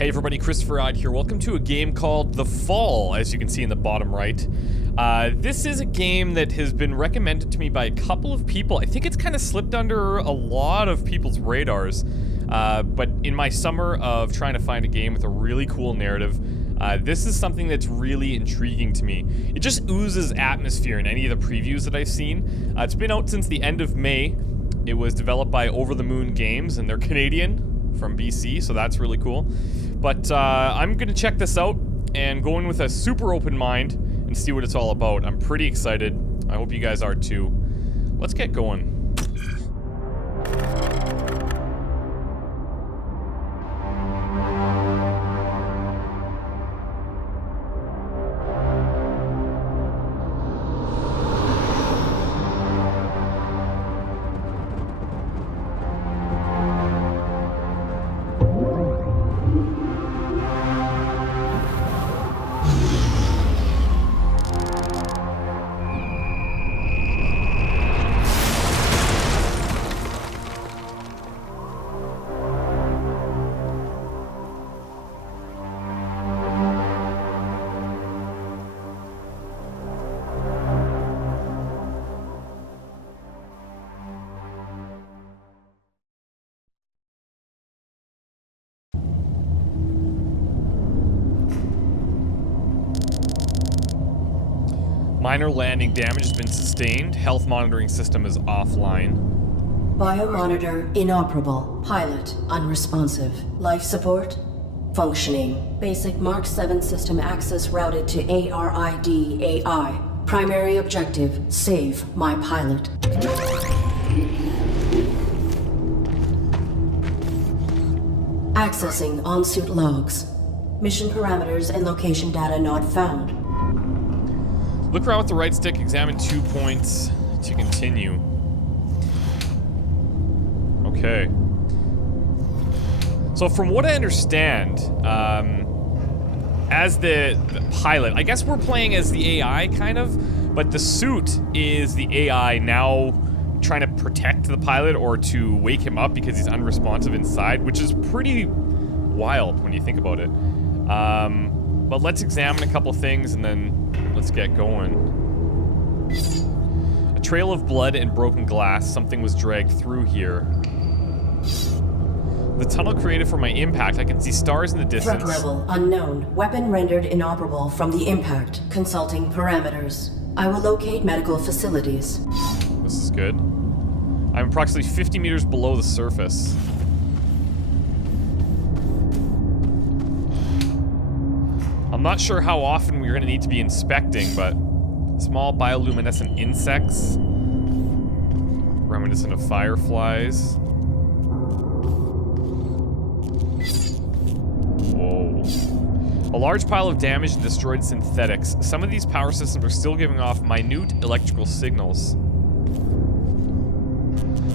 Hey everybody, ChristopherOdd here. Welcome to a game called The Fall, as you can see in the bottom right. This is a game that has been recommended to me by a couple of people. I think it's kind of slipped under a lot of people's radars. But in my summer of trying to find a game with a really cool narrative, this is something that's really intriguing to me. It just oozes atmosphere in any of the previews that I've seen. It's been out since the end of May. It was developed by Over the Moon Games, and they're Canadian from BC, so that's really cool. But I'm gonna check this out and go in with a super open mind and see what it's all about. I'm pretty excited. I hope you guys are too. Let's get going. Minor landing damage has been sustained. Health monitoring system is offline. Biomonitor inoperable. Pilot unresponsive. Life support functioning. Basic Mark 7 system access routed to A.R.I.D. AI. Primary objective, save my pilot. Accessing on-suit logs. Mission parameters and location data not found. Look around with the right stick, examine 2 points to continue. Okay. So from what I understand, as the pilot, I guess we're playing as the AI, kind of, but the suit is the AI now trying to protect the pilot or to wake him up because he's unresponsive inside, which is pretty wild when you think about it. But let's examine a couple things and then let's get going. A trail of blood and broken glass. Something was dragged through here. The tunnel created for my impact. I can see stars in the distance. Threat level unknown. Weapon rendered inoperable from the impact. Consulting parameters. I will locate medical facilities. This is good. I'm approximately 50 meters below the surface. I'm not sure how often we're going to need to be inspecting, but small bioluminescent insects, reminiscent of fireflies. Whoa. A large pile of damaged and destroyed synthetics. Some of these power systems are still giving off minute electrical signals.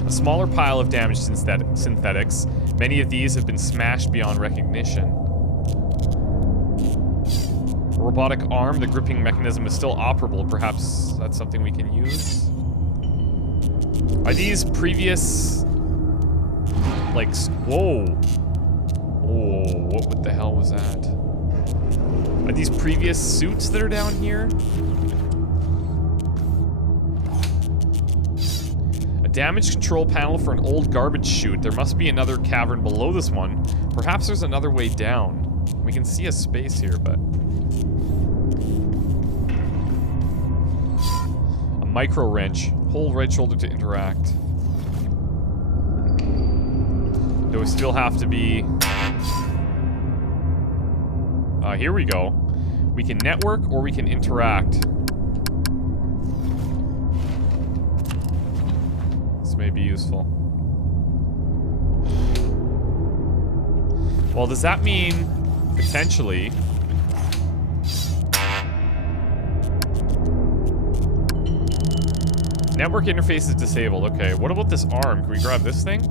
A smaller pile of damaged synthetics. Many of these have been smashed beyond recognition. Robotic arm, the gripping mechanism is still operable. Perhaps that's something we can use. Are these previous, like, whoa. Whoa, what the hell was that? Are these previous suits that are down here? A damage control panel for an old garbage chute. There must be another cavern below this one. Perhaps there's another way down. We can see a space here, but... Micro wrench. Hold right shoulder to interact. Do we still have to be... here we go. We can network or we can interact. This may be useful. Well, does that mean, potentially... Network interface is disabled. Okay, what about this arm? Can we grab this thing?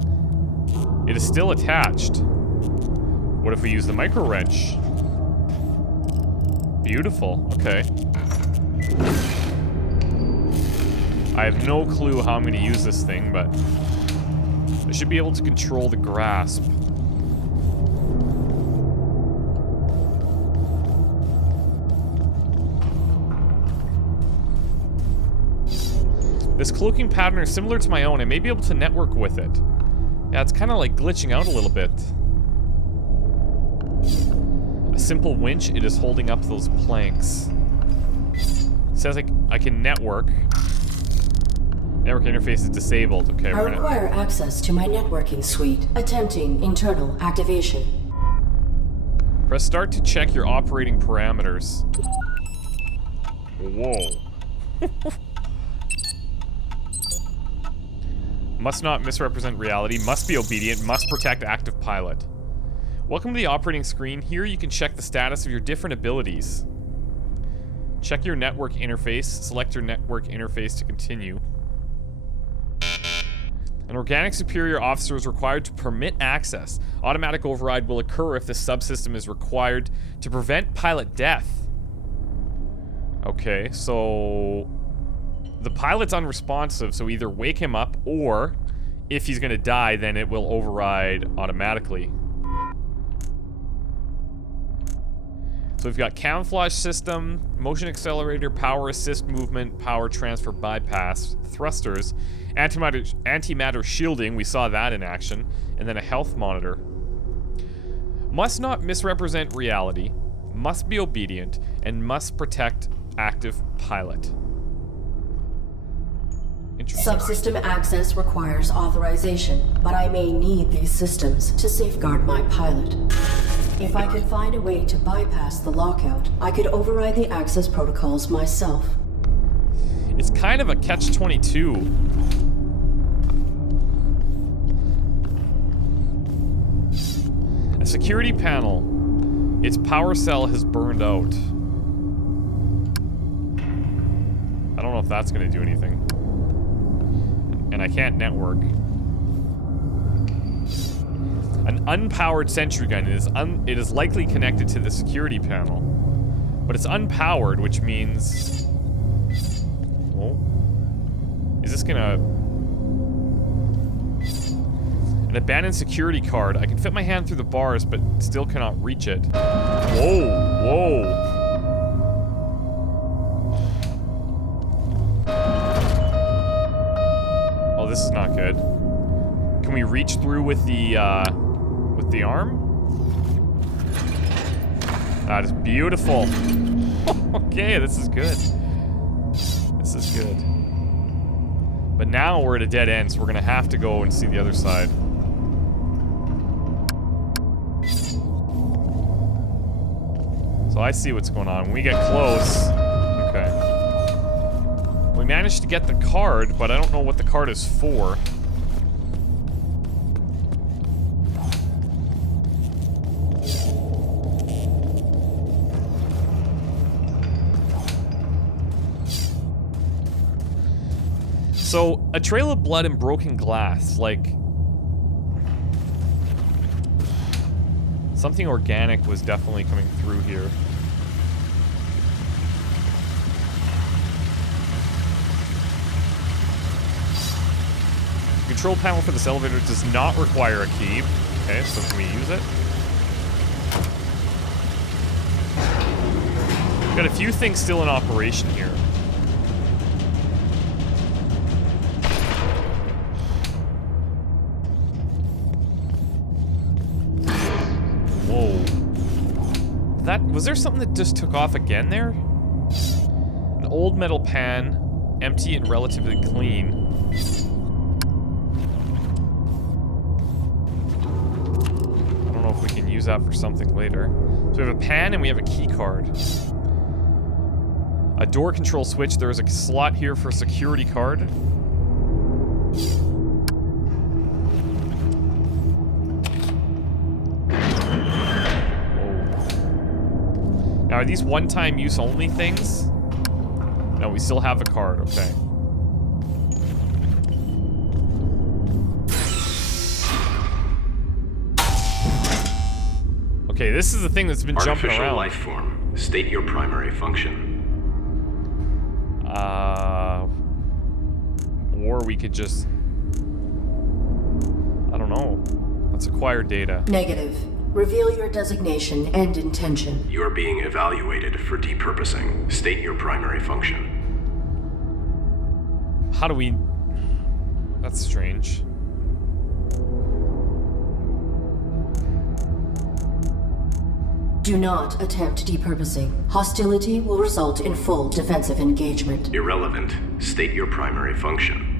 It is still attached. What if we use the micro wrench? Beautiful. Okay. I have no clue how I'm going to use this thing, but I should be able to control the grasp. This cloaking pattern is similar to my own. I may be able to network with it. Yeah, it's kind of like glitching out a little bit. A simple winch. It is holding up those planks. It says I can network. Network interface is disabled. Okay, I require access to my networking suite. Attempting internal activation. Press start to check your operating parameters. Whoa. Must not misrepresent reality. Must be obedient. Must protect active pilot. Welcome to the operating screen. Here you can check the status of your different abilities. Check your network interface. Select your network interface to continue. An organic superior officer is required to permit access. Automatic override will occur if the subsystem is required to prevent pilot death. Okay, so the pilot's unresponsive, so either wake him up or if he's gonna die, then it will override automatically. So we've got camouflage system, motion accelerator, power assist movement, power transfer bypass, thrusters, antimatter shielding, we saw that in action, and then a health monitor. Must not misrepresent reality, must be obedient, and must protect active pilot. Subsystem access requires authorization, but I may need these systems to safeguard my pilot. If I could find a way to bypass the lockout, I could override the access protocols myself. It's kind of a catch-22. A security panel. Its power cell has burned out. I don't know if that's going to do anything. And I can't network. An unpowered sentry gun. It is likely connected to the security panel. But it's unpowered, which means... Oh. Is this gonna... An abandoned security card. I can fit my hand through the bars, but still cannot reach it. Whoa, whoa. Oh, this is not good. Can we reach through with the arm? That is beautiful. Okay, this is good. This is good. But now we're at a dead end, so we're gonna have to go and see the other side. So I see what's going on. When we get close... Okay. We managed to get the card, but I don't know what the card is for. So, a trail of blood and broken glass, like... Something organic was definitely coming through here. Control panel for this elevator does not require a key. Okay, so can we use it? We've got a few things still in operation here. Was there something that just took off again there? An old metal pan, empty and relatively clean. I don't know if we can use that for something later. So we have a pan and we have a key card. A door control switch. There is a slot here for a security card. Now, are these one-time use only things? No, we still have a card, okay. Okay, this is the thing that's been jumping around. Artificial life form. State your primary function. Or we could just... I don't know. Let's acquire data. Negative. Reveal your designation and intention. You are being evaluated for depurposing. State your primary function. How do we... That's strange. Do not attempt depurposing. Hostility will result in full defensive engagement. Irrelevant. State your primary function.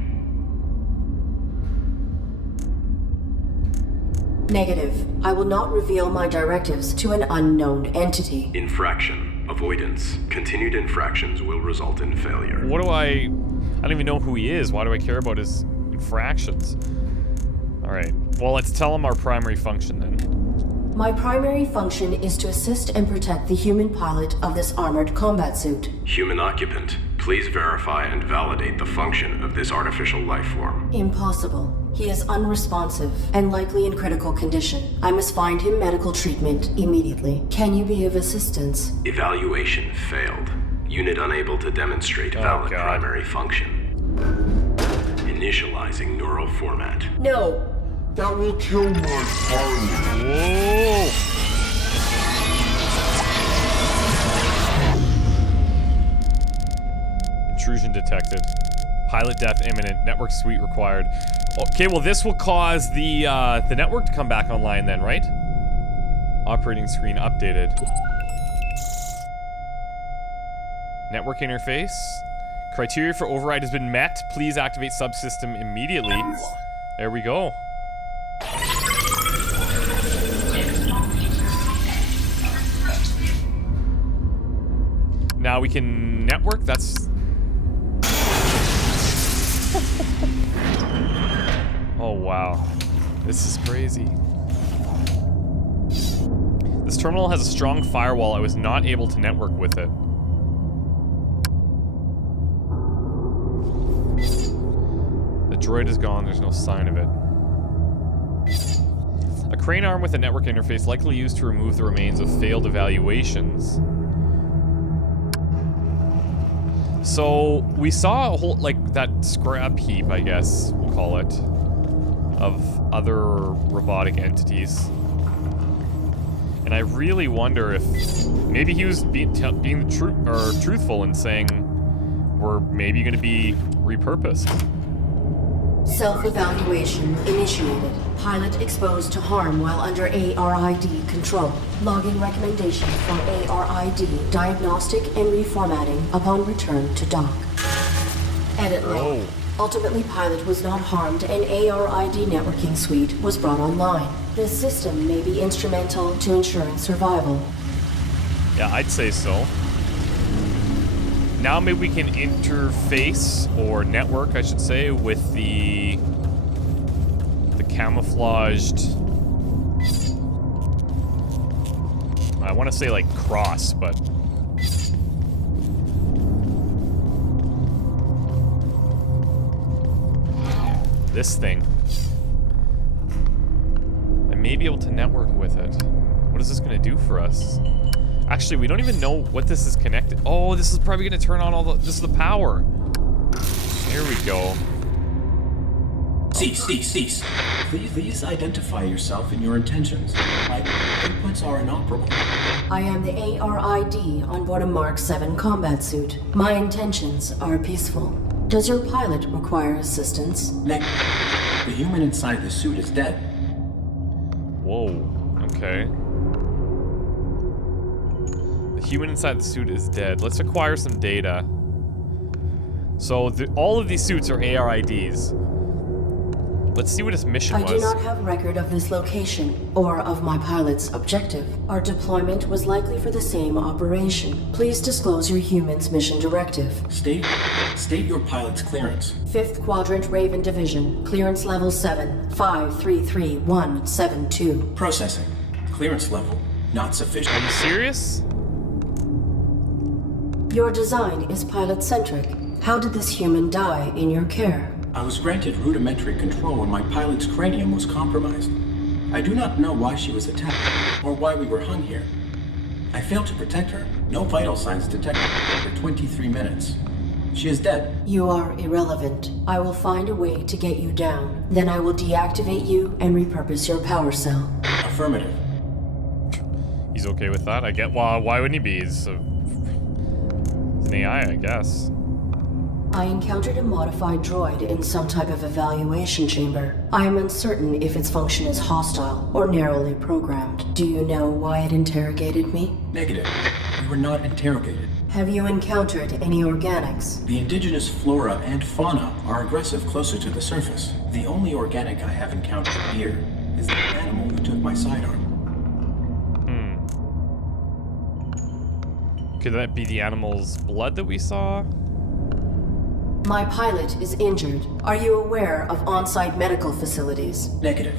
Negative. I will not reveal my directives to an unknown entity. Infraction. Avoidance. Continued infractions will result in failure. What do I don't even know who he is. Why do I care about his infractions? Alright. Well, let's tell him our primary function then. My primary function is to assist and protect the human pilot of this armored combat suit. Human occupant, please verify and validate the function of this artificial life form. Impossible. He is unresponsive and likely in critical condition. I must find him medical treatment immediately. Can you be of assistance? Evaluation failed. Unit unable to demonstrate valid primary function. Initializing neural format. No. That will kill my pilot. Whoa! Intrusion detected. Pilot death imminent. Network suite required. Okay, well this will cause the network to come back online then, right? Operating screen updated. Network interface. Criteria for override has been met. Please activate subsystem immediately. There we go. Now we can network. That's... Oh, wow. This is crazy. This terminal has a strong firewall. I was not able to network with it. The droid is gone. There's no sign of it. A crane arm with a network interface likely used to remove the remains of failed evaluations. So, we saw a whole, like, that scrap heap, I guess we'll call it, of other robotic entities. And I really wonder if maybe he was being truthful in saying we're maybe going to be repurposed. Self-evaluation initiated. Pilot exposed to harm while under A.R.I.D. control. Logging recommendation from A.R.I.D. Diagnostic and reformatting upon return to dock. Edit log. Ultimately, pilot was not harmed and A.R.I.D. networking suite was brought online. This system may be instrumental to ensuring survival. Yeah, I'd say so. Now maybe we can interface, or network, I should say, with the camouflaged... I want to say, like, cross, but... This thing. I may be able to network with it. What is this going to do for us? Actually, we don't even know what this is connected. Oh, this is probably going to turn on all the... This is the power. Here we go. Cease. Please identify yourself and your intentions. My inputs are inoperable. I am the A.R.I.D. on board a Mark 7 combat suit. My intentions are peaceful. Does your pilot require assistance? The human inside the suit is dead. Whoa. Okay. The human inside the suit is dead. Let's acquire some data. So, all of these suits are A.R.I.D.s. Let's see what his mission was. I do not have record of this location, or of my pilot's objective. Our deployment was likely for the same operation. Please disclose your human's mission directive. State your pilot's clearance. 5th Quadrant Raven Division, clearance level 7, 533172. Processing. Clearance level not sufficient. Are you serious? Your design is pilot-centric. How did this human die in your care? I was granted rudimentary control when my pilot's cranium was compromised. I do not know why she was attacked, or why we were hung here. I failed to protect her. No vital signs detected for 23 minutes. She is dead. You are irrelevant. I will find a way to get you down. Then I will deactivate you and repurpose your power cell. Affirmative. He's okay with that? I get. Well, why wouldn't he be? He's an AI, I guess. I encountered a modified droid in some type of evaluation chamber. I am uncertain if its function is hostile or narrowly programmed. Do you know why it interrogated me? Negative. We were not interrogated. Have you encountered any organics? The indigenous flora and fauna are aggressive closer to the surface. The only organic I have encountered here is the animal who took my sidearm. Could that be the animal's blood that we saw? My pilot is injured. Are you aware of on-site medical facilities? Negative.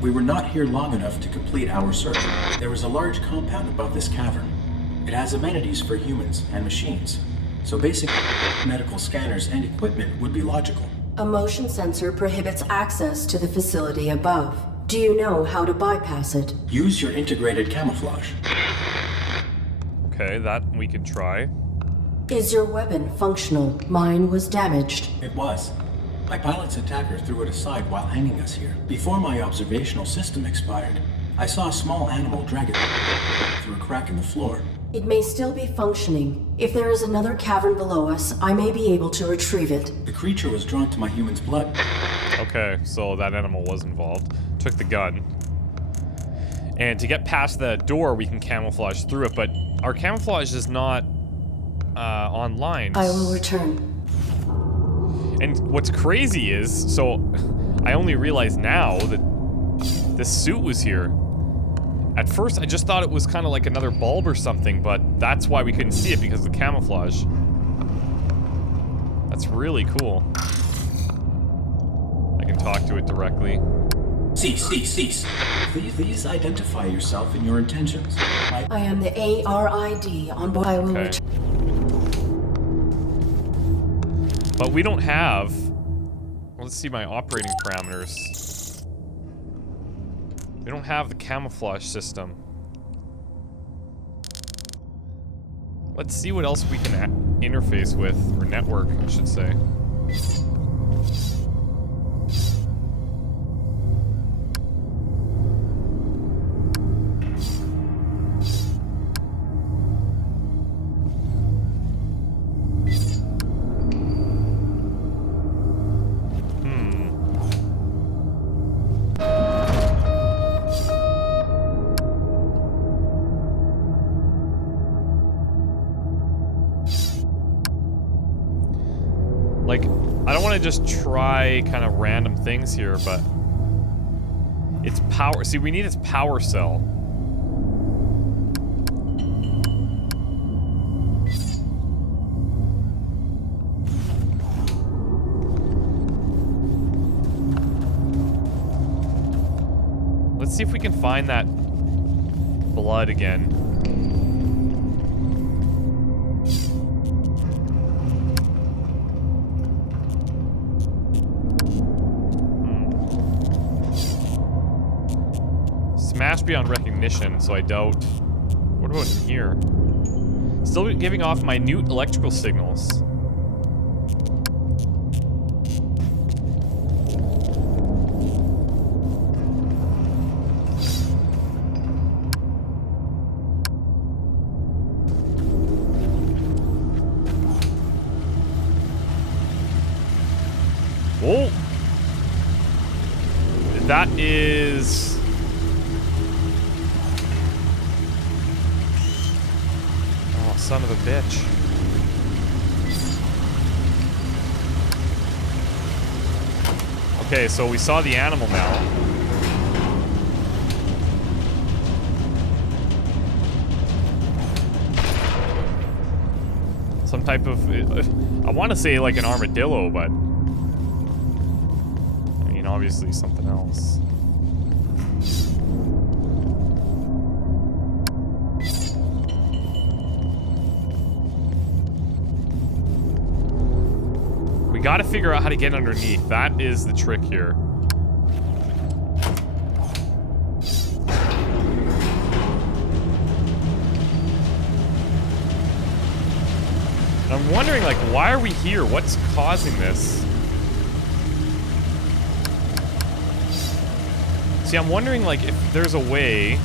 We were not here long enough to complete our search. There is a large compound above this cavern. It has amenities for humans and machines, so basic medical scanners and equipment would be logical. A motion sensor prohibits access to the facility above. Do you know how to bypass it? Use your integrated camouflage. Okay, that we could try. Is your weapon functional? Mine was damaged. It was. My pilot's attacker threw it aside while hanging us here. Before my observational system expired, I saw a small animal drag it through a crack in the floor. It may still be functioning. If there is another cavern below us, I may be able to retrieve it. The creature was drawn to my human's blood. Okay, so that animal was involved. Took the gun. And to get past the door, we can camouflage through it, but our camouflage is not online. I will return. And what's crazy is, so I only realized now that this suit was here. At first, I just thought it was kind of like another bulb or something, but that's why we couldn't see it, because of the camouflage. That's really cool. I can talk to it directly. Cease. Please identify yourself and your intentions. I am the A.R.I.D. on board. I will Okay. return. But we don't have... Let's see my operating parameters. We don't have the camouflage system. Let's see what else we can interface with, or network, I should say. Like, I don't want to just try kind of random things here, but its power. See, we need its power cell. Let's see if we can find that blood again. Smash beyond recognition, so I doubt. What about in here? Still giving off minute electrical signals. Whoa! That is... son of a bitch. Okay, so we saw the animal now. Some type of... I want to say like an armadillo, but... I mean, obviously something else. Gotta figure out how to get underneath. That is the trick here. And I'm wondering, like, why are we here? What's causing this? See, I'm wondering, like, if there's a way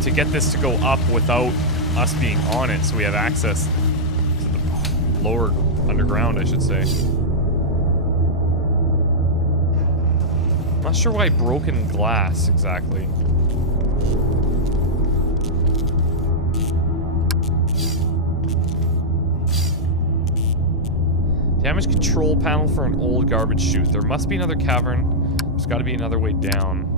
to get this to go up without us being on it, so we have access lower underground, I should say. Not sure why broken glass exactly. Damage control panel for an old garbage chute. There must be another cavern. There's got to be another way down.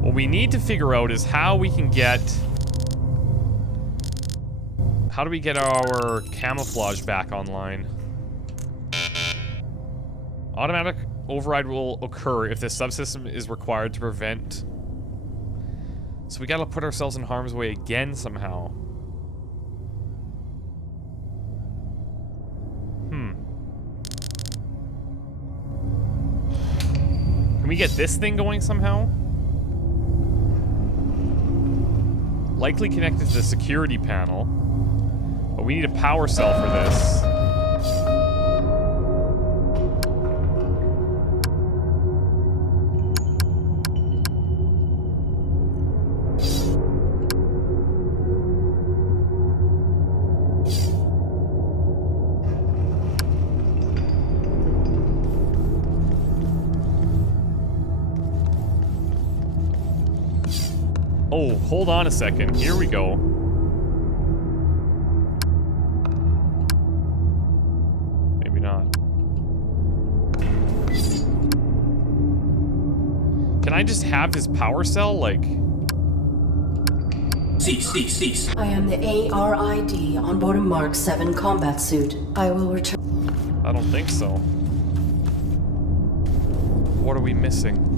What we need to figure out is how we can get... How do we get our camouflage back online? Automatic override will occur if the subsystem is required to prevent... So we gotta put ourselves in harm's way again somehow. Can we get this thing going somehow? Likely connected to the security panel. But we need a power cell for this. Oh, hold on a second. Here we go. Maybe not. Can I just have his power cell, like... Cease. I am the A.R.I.D. on board a Mark 7 combat suit. I will return. I don't think so. What are we missing?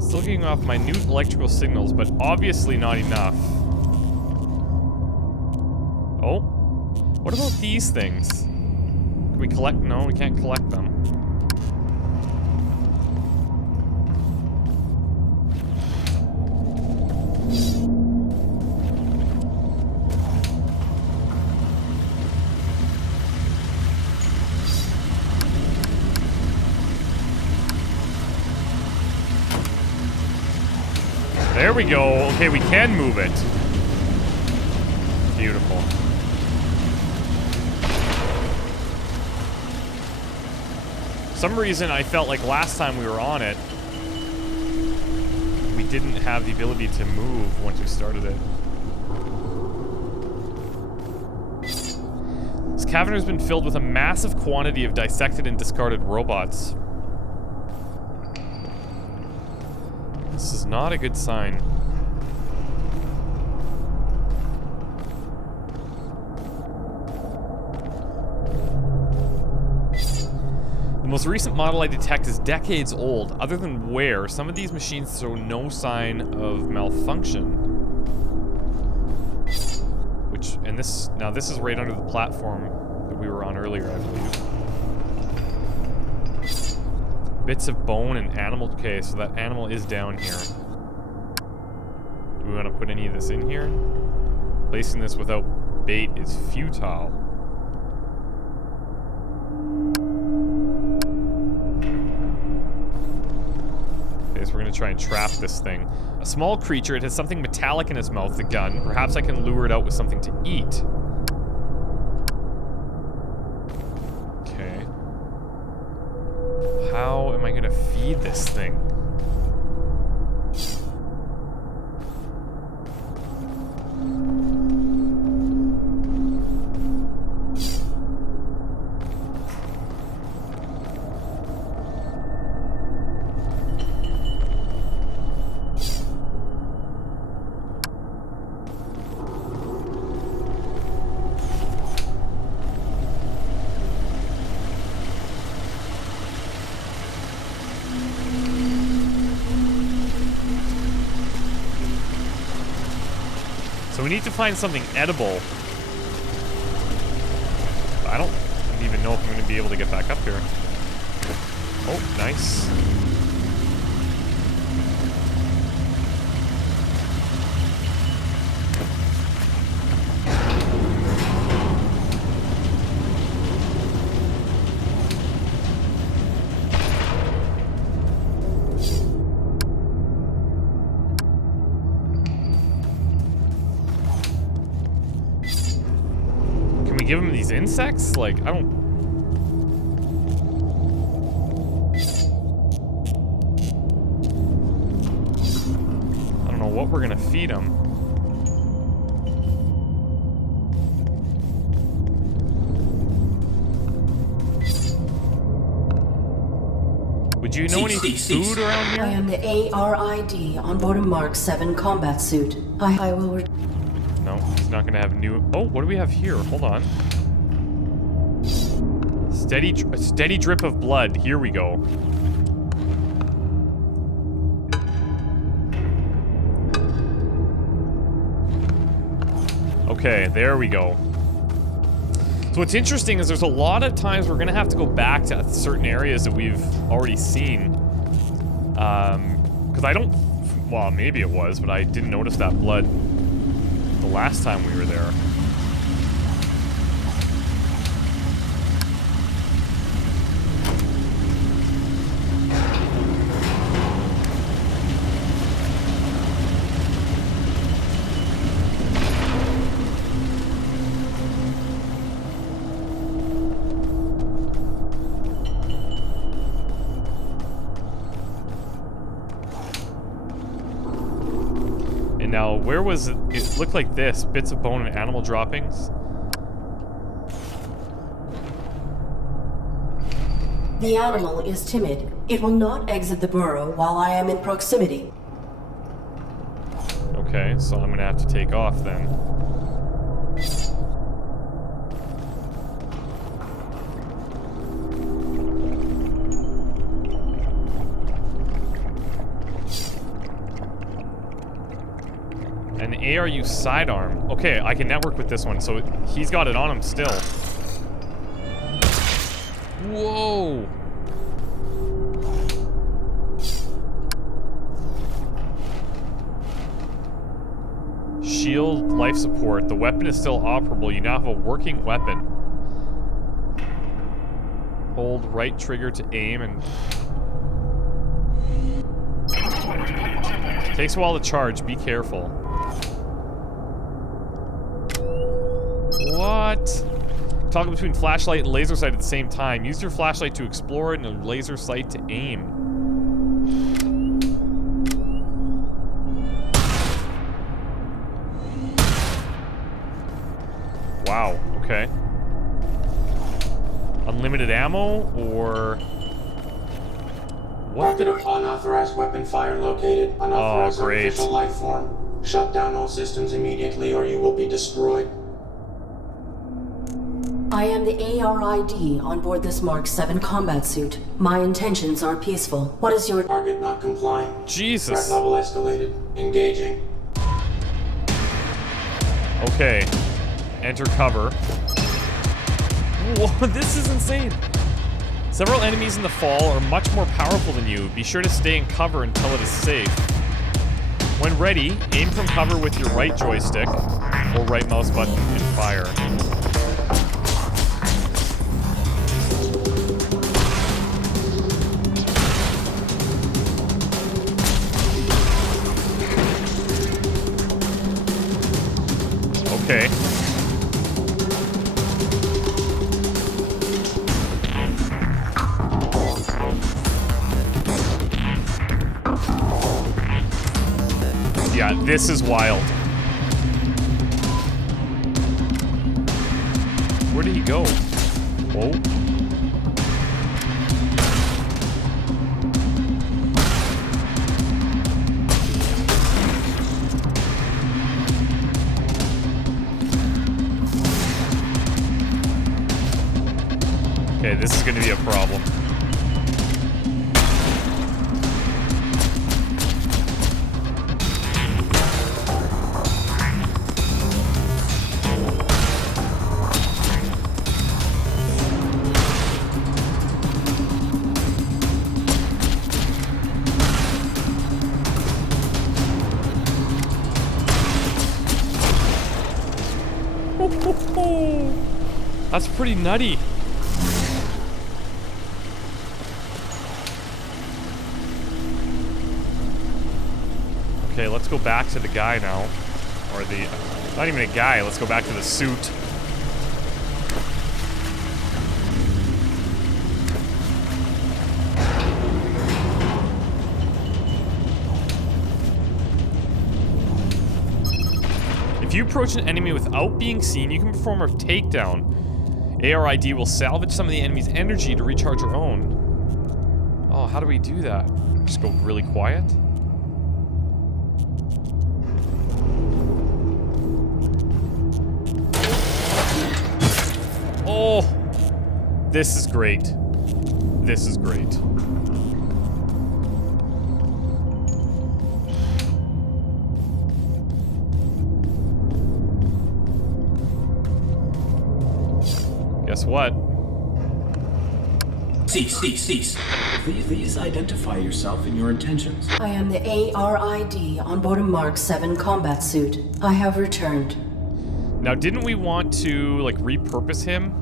Still getting off minute electrical signals, but obviously not enough. Oh? What about these things? Can we collect? No, we can't collect them. There we go. Okay, we can move it. Beautiful. For some reason, I felt like last time we were on it, we didn't have the ability to move once we started it. This cavern has been filled with a massive quantity of dissected and discarded robots. This is not a good sign. The most recent model I detect is decades old. Other than wear, some of these machines show no sign of malfunction. Now this is right under the platform that we were on earlier, I believe. Bits of bone and animal. Okay, so that animal is down here. Do we want to put any of this in here? Placing this without bait is futile. Okay, so we're going to try and trap this thing. A small creature, it has something metallic in its mouth, the gun. Perhaps I can lure it out with something to eat. Okay. How am I going to feed this thing? we need to find something edible. I don't even know if I'm going to be able to get back up here. Oh, nice. Give him these insects? Like, I don't know what we're gonna feed him. Would you know any food around here? I am the A.R.I.D. on board a Mark 7 combat suit. I will No, he's not gonna have new... Oh, what do we have here? Hold on. Steady drip of blood. Here we go. Okay, there we go. So what's interesting is there's a lot of times we're gonna have to go back to certain areas that we've already seen. Because I don't... Well, maybe it was, but I didn't notice that blood the last time we were there. Now, where was it? It looked like this. Bits of bone and animal droppings. The animal is timid. It will not exit the burrow while I am in proximity. Okay, so I'm gonna have to take off then. An ARU sidearm. Okay, I can network with this one, so he's got it on him still. Whoa! Shield, life support. The weapon is still operable. You now have a working weapon. Hold right trigger to aim and... Takes a while to charge. Be careful. What? Toggle between flashlight and laser sight at the same time. Use your flashlight to explore it and a laser sight to aim. Wow, okay. Unlimited ammo, or... What Target of unauthorized weapon fire located. Unauthorized artificial life form. Shut down all systems immediately or you will be destroyed. I am the A.R.I.D. on board this Mark 7 combat suit. My intentions are peaceful. What is your... Target not complying. Jesus. Threat level escalated. Engaging. Okay. Enter cover. Whoa, this is insane. Several enemies in the fall are much more powerful than you. Be sure to stay in cover until it is safe. When ready, aim from cover with your right joystick or right mouse button and fire. Okay. Yeah, this is wild. Where did he go? Whoa. Okay, this is gonna be a problem. That's pretty nutty. Okay, let's go back to the guy now. Or the... Not even a guy, let's go back to the suit. If you approach an enemy without being seen, you can perform a takedown. A.R.I.D will salvage some of the enemy's energy to recharge her own. Oh, how do we do that? Just go really quiet? Oh! This is great. This is great. Guess what? Cease. Please identify yourself and your intentions. I am the A.R.I.D. on board a Mark 7 combat suit. I have returned. Now, didn't we want to, like, repurpose him?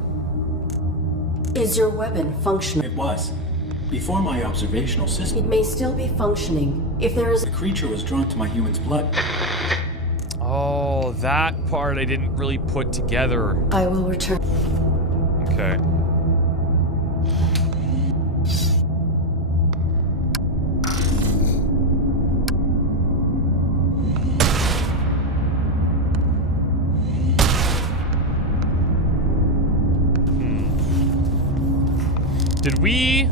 Is your weapon functional? It was. Before my observational system, It may still be functioning. If there is... the creature was drawn to my human's blood. Oh, that part I didn't really put together. I will return. Okay. Did we...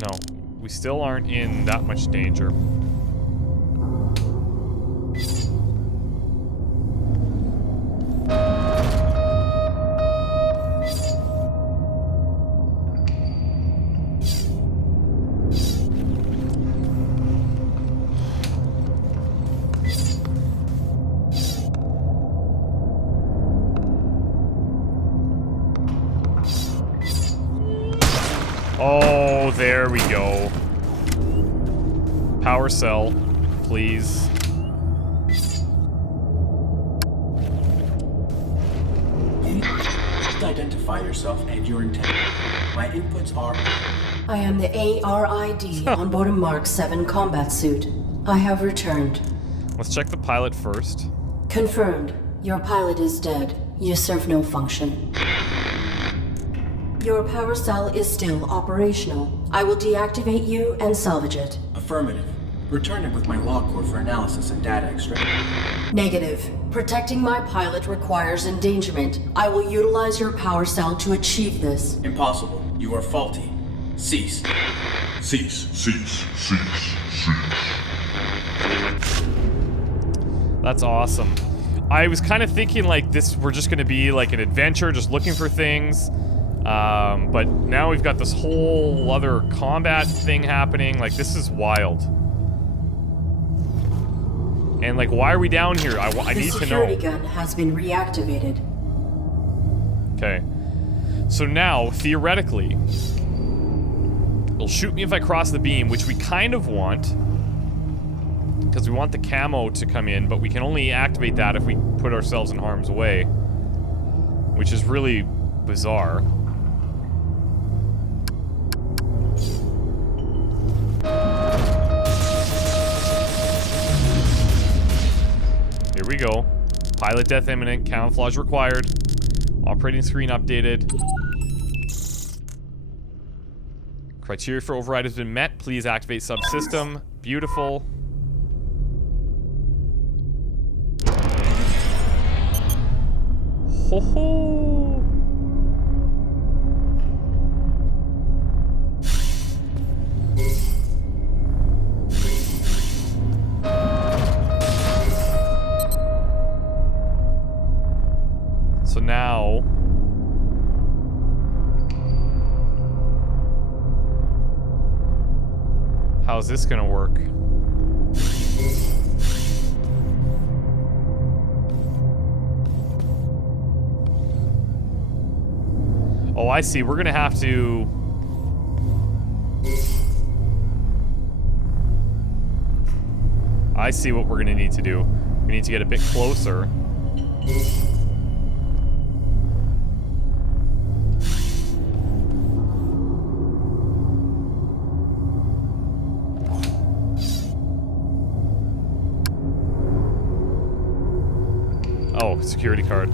No, we still aren't in that much danger. Oh, there we go. Power cell, please. Please identify yourself and your intent. My inputs are... I am the A.R.I.D. on board a Mark 7 combat suit. I have returned. Let's check the pilot first. Confirmed. Your pilot is dead. You serve no function. Your power cell is still operational. I will deactivate you and salvage it. Affirmative. Return it with my log core for analysis and data extraction. Negative. Protecting my pilot requires endangerment. I will utilize your power cell to achieve this. Impossible. You are faulty. Cease. Cease. That's awesome. I was kind of thinking like this, we're just going to be like an adventure, just looking for things. But now we've got this whole other combat thing happening. Like, this is wild. And like, why are we down here? I need to know. The security gun has been reactivated. Okay. So now, theoretically, it'll shoot me if I cross the beam, which we kind of want. Because we want the camo to come in, but we can only activate that if we put ourselves in harm's way. Which is really bizarre. Here we go. Pilot death imminent. Camouflage required. Operating screen updated. Criteria for override has been met. Please activate subsystem. Beautiful. Ho ho! So now... how's this gonna work? Oh, I see. We're gonna have to... I see what we're gonna need to do. We need to get a bit closer. Oh, security card.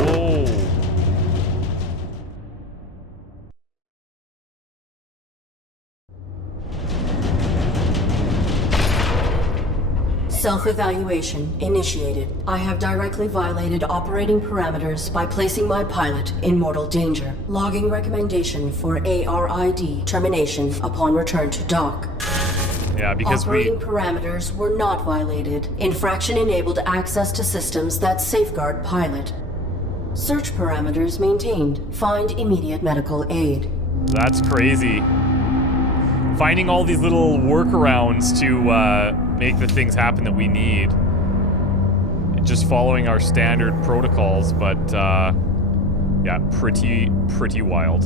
Whoa. Self-evaluation initiated. I have directly violated operating parameters by placing my pilot in mortal danger. Logging recommendation for A.R.I.D. termination upon return to dock. Yeah, because operating parameters were not violated. Infraction enabled access to systems that safeguard pilot. Search parameters maintained. Find immediate medical aid. That's crazy. Finding all these little workarounds to make the things happen that we need. Just following our standard protocols, but yeah, pretty wild.